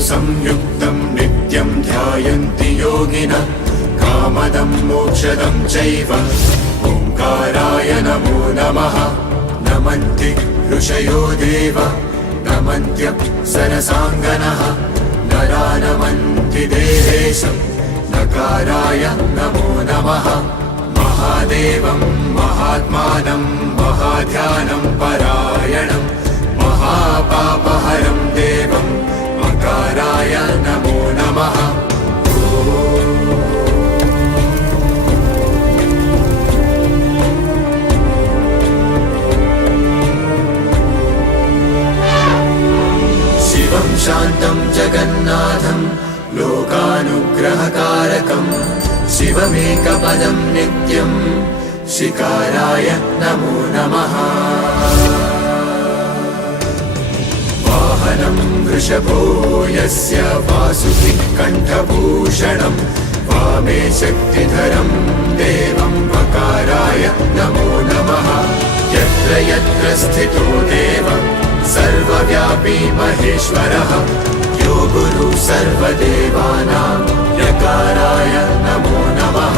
संयुक्तं नित्यं ध्यायन्ति योगिनः कामदं मोक्षदं चैव ओंकाराय नमो नमः। नमन्ति ऋषयो देव नमन्त्यप्सरसाङ्गनः नरा नमन्ति देवेशं नकाराय नमो नमः। महादेवं महात्मानं महाध्यानं परायणं महापापहरं देवं मकाराय नमो नमः। शिवं शान्तं जगन्नाथं लोकानुग्रहकारकं शिवमेकपदं नित्यं शिकाराय नमो नमः। वाहनं वृषभो यस्य वासुकिः कण्ठभूषणं वामे शक्तिधरं देवं वकाराय नमो नमः। यत्र यत्र स्थितो देवः सर्वव्यापी महेश्वरः यो गुरुः सर्वदेवानां यकाराय नमो नमः।